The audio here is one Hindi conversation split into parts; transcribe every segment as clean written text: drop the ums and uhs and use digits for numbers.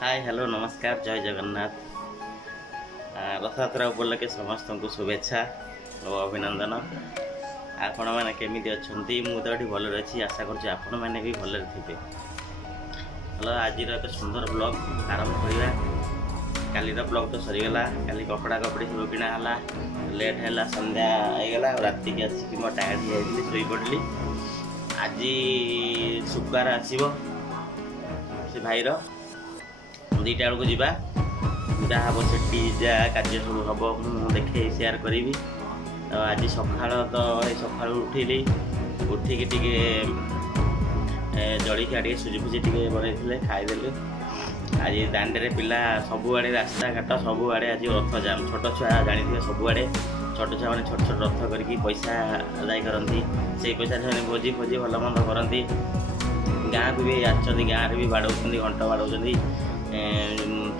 हाय हेलो नमस्कार जय जगन्नाथ। रथयात्रा उपलक्षे समस्त को शुभेच्छा और अभिनंदन। आपण मैंने केमी अच्छा मुझे तो भल अच्छी आशा कर आपण मैंने भी भल थे। हेलो आज एक सुंदर ब्लॉग आरंभ करवा। काली ब्लॉग तो सरीगला काली कपड़ा कपड़ी सब किणाला लेट है संध्या होगला रात की आसिक मो टायर्ड हो शई पड़ली। आज शुक्रवार आसो से भाईर 2टा बेलू जा जहाँ हम से जहाँ कार्य सब हम देखे सेयार करी। तो आज सकाल तो सका उठिली उठिकी टे जलिया टे सुजी फुजी टे बनई खाईदे। आज दांडे पिला सबुआड़े रास्ता घाट सबुआड़े आज रथ जाम छोट छुआ जानी सबुआड़े छोट छुआ मैंने छोट छोट रथ करके पैसा आदाय करती से पैसा से भोजी भोजी भल मंद करती। गाँ को भी आसुँच गाँव भी बाड़ौ घंट बाड़ौ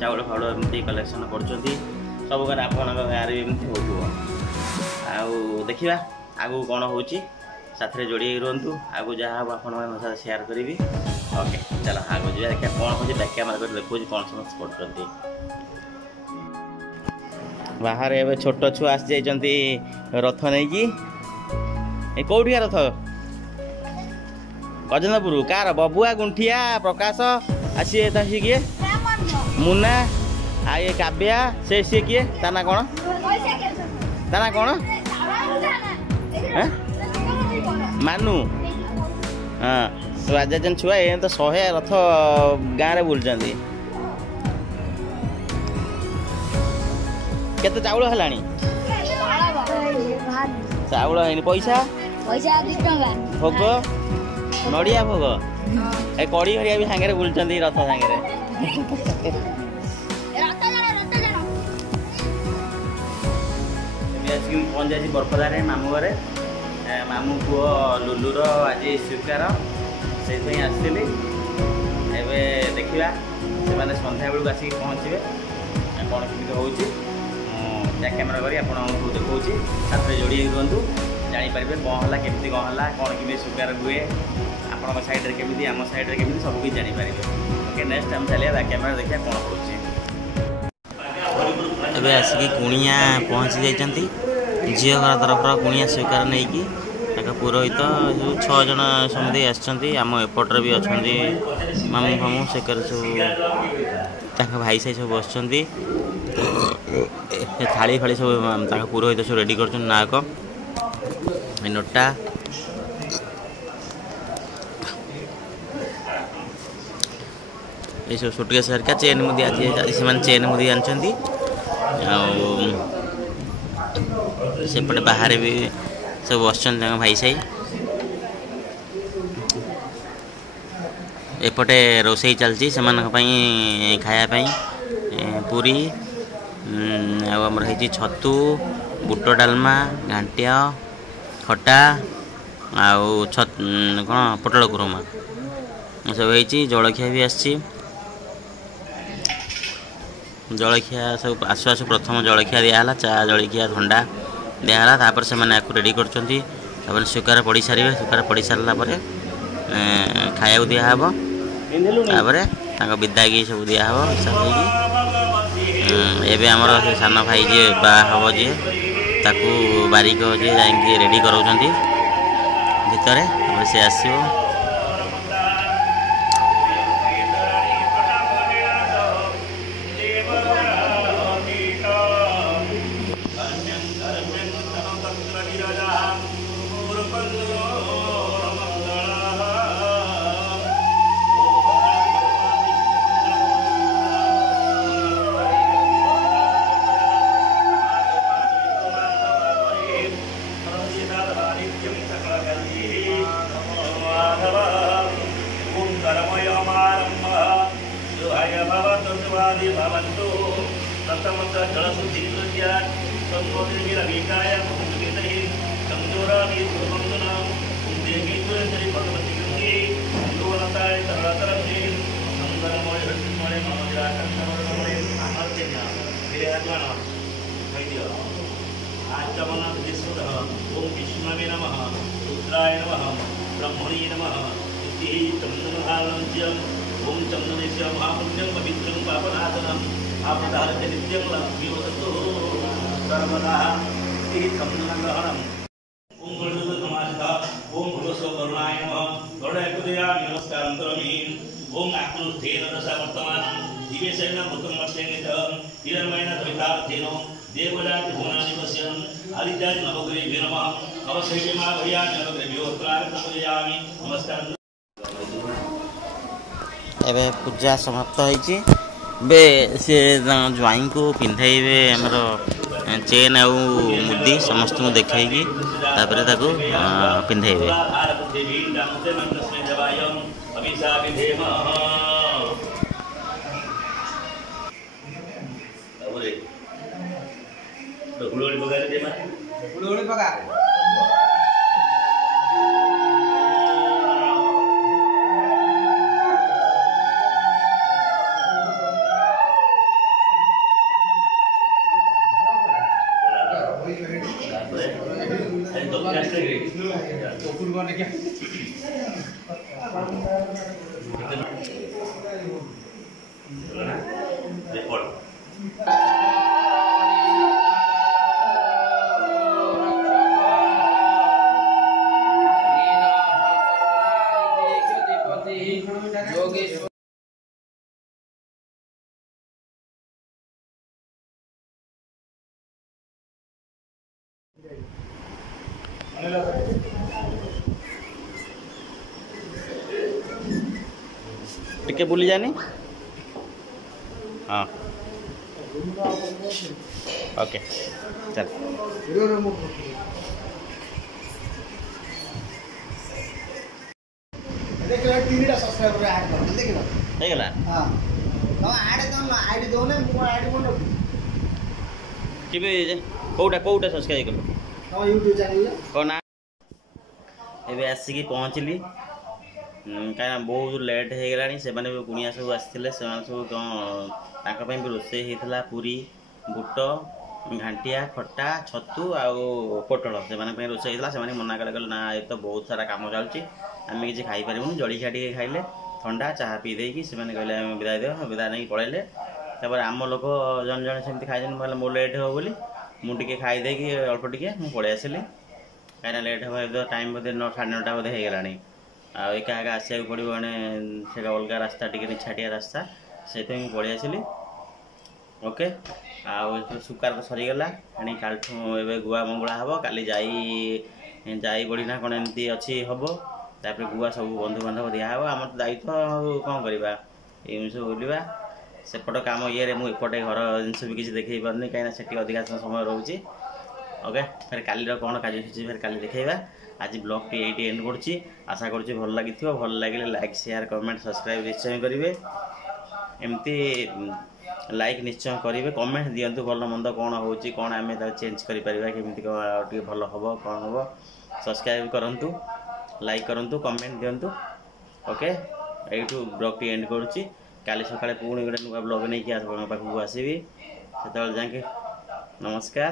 चाउल फाउल एमती कलेक्शन कर सब गाँव आप गाँव एमती हो। देखा आगू कौन हो साथ जोड़ी रुहतु आगू जहाँ हम आप सेयार करी। ओके चलो आगू जा देखा कौन हो बैक कैमेरा देखो कौन समस्त कर बाहर ए छोट छुआ आसी जाती रथ नहीं कि कौटिया रथ गजेंद्रपुर कार बबुआ गुंठिया प्रकाश आसी किए मुन्ना आ ये काव्या से सी किए ताना कौन ताना कौन मानू। हाँ राजा जन छुआ ये तो 100 रथ गाँव में बुलूँ केते चाउल हलानी चाउल है पैसा भोग नड़िया भोग ए कड़ी हरिया भी सांगे बुलूँ रथ सांगे। पहुँच जाए बरपदारे मामू घरे मामू पुओ लुलुर आज स्वीकार से आसती। एवं देखा से सन्ध्या बेलू आसिक पहुँचे कौन केमी हो कैमेरा करी आपको देखा साथ जोड़ी रुहतु जापर कौन है केमती कौन है कौन केमी स्वीकार हुए आपण सैड्रे केमी आम सैड्रे केमी सब किसी जापर। ओके नेक्स्ट टाइम चलिए बैक कैमेरा देखिए कौन हो। एबे आसिक कुणिया पहुँची जाती झील घर तरफ कुणिया स्वीकार नहीं कि पुरोहित 6 जन समझे आम एपटर भी अच्छा मामू फामू से सब भाई साई सब बस थाली फाड़ी सब पुरोहित सब रेडी कर नायक नोटा ये सब सुटकेस हरिका चेन मुदी आज से चेन मुदी आनी सेपटे बाहर भी सब बस भाई साई एपटे रोसई चलती से खायापाई पूरी आमर है छतु बुट डालमा घांटिया खटा आउ कौन पोटल कुरमा सब है जलखिया भी आसी जलखिया सब आसु आसु प्रथम जलखिया दिहला चा जलखिया थंडा दिहला तापर से मैंने रेडी कर स्वीकार पड़ सारे स्वीकार पड़ सारापर खाया दिहब तापर विदागी सब दिहब एवं आमर से सान भाई जी बाहब जी ताकू बारिक जी जा रेडी कराऊँ भितर से आसो। ओम विष्णवे नमः रुद्राय नमः ब्रह्मणे नमः इति तन्नमहालंज्यं ओम चंदनेश्वर महापुण्यं पवित्रं पापनाशनम् आपदार्थ नित्यं लक्ष्मीवतु सर्वदा तीर्थं ग्रहणम् ओम गणपति समाजिता ओम भगवस्व करुणाय नमः करुणाकृतयामि नमस्कारं करोमि ओम आकृष्ठेन दशा वर्तमानं दिवेशेन भूतं वर्तेन हिरण्मयेन सवितार्थेन देवजाति भुवनानि पश्यन् आदित्यादि नवग्रहेभ्यो नमः अवश्यं मा भयामि नवग्रहेभ्यो उत्तरायणं नमस्कारं। एबे पूजा समाप्त होइछि बे से ज्वाइन को पिंधाइबे हमर चेन आउ मुदी समस्त को देखाइकी तापर ताको पिंधाइबे टिके बुली जानी हाँ ओके चल तीनटा सब्सक्राइबर ऐड कर देखिन हे गेला हां तो ऐड दन आईडी दोने मो आईडी कोन केबे कोउटा सब्सक्राइब कर हम YouTube चैनल कोना एबे आसी की पहुंचली कहीं बहुत लेट हो गलानी से माने कुनिया सब आसते सब भी रोसे होता पूरी बुट घांटिया खटा छतु आउ पोटल से रोसे होता से मना कले ना ये तो बहुत सारा कम चलुची आम किसी खाई पारूँ जड़िया टे खाइले ठंडा चाह पी देकी से कहले विदाय देव विदाय नहीं पलैले तापर आम लोक जन जन सेमती खाई मो लेट हो बोली मुझे खाईदे अल्प टे मुझे पलि आसली कहीं लेट हो टाइम बोधे 9:30 बोधे हो गलानी एका एका आसा पड़ो मैंने से अलग रास्ता टी निछाटिया रास्ता से पलि आसली ओके सुकार तो सरीगला एणी काल गुआ मंगला हम काली जाई बढ़ीना कौन एमती अच्छी हम तापर गुआ सब बंधु बांधव दिहब आम तो दायित्व कौन करवा ये सब बुलवा सेपट कम ये मुझे घर जिनस भी किसी देखे पार्नी कहीं अधिकांश समय रोचे ओके फिर काली कौन कार्यसूची फिर काली देखा आज ब्लॉग टी ये एंड कर आशा करुँच भल लगी भल लगे लाइक शेयर कमेंट सब्सक्राइब निश्चय करेंगे एमती लाइक निश्चय करेंगे कमेंट दिंतु भल मंद कौन हो कौन आम चेंज करेंगे भल हम कौन हम सब्सक्राइब करूँ लाइक करूँ कमेंट दिंतु ओके यू ब्लॉग टी एंड करुँच काली सकाଳେ पुणी गोटे नुआ ब्लॉग नहीं पाखक आसबि से जाके नमस्कार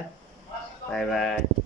बाय बाय।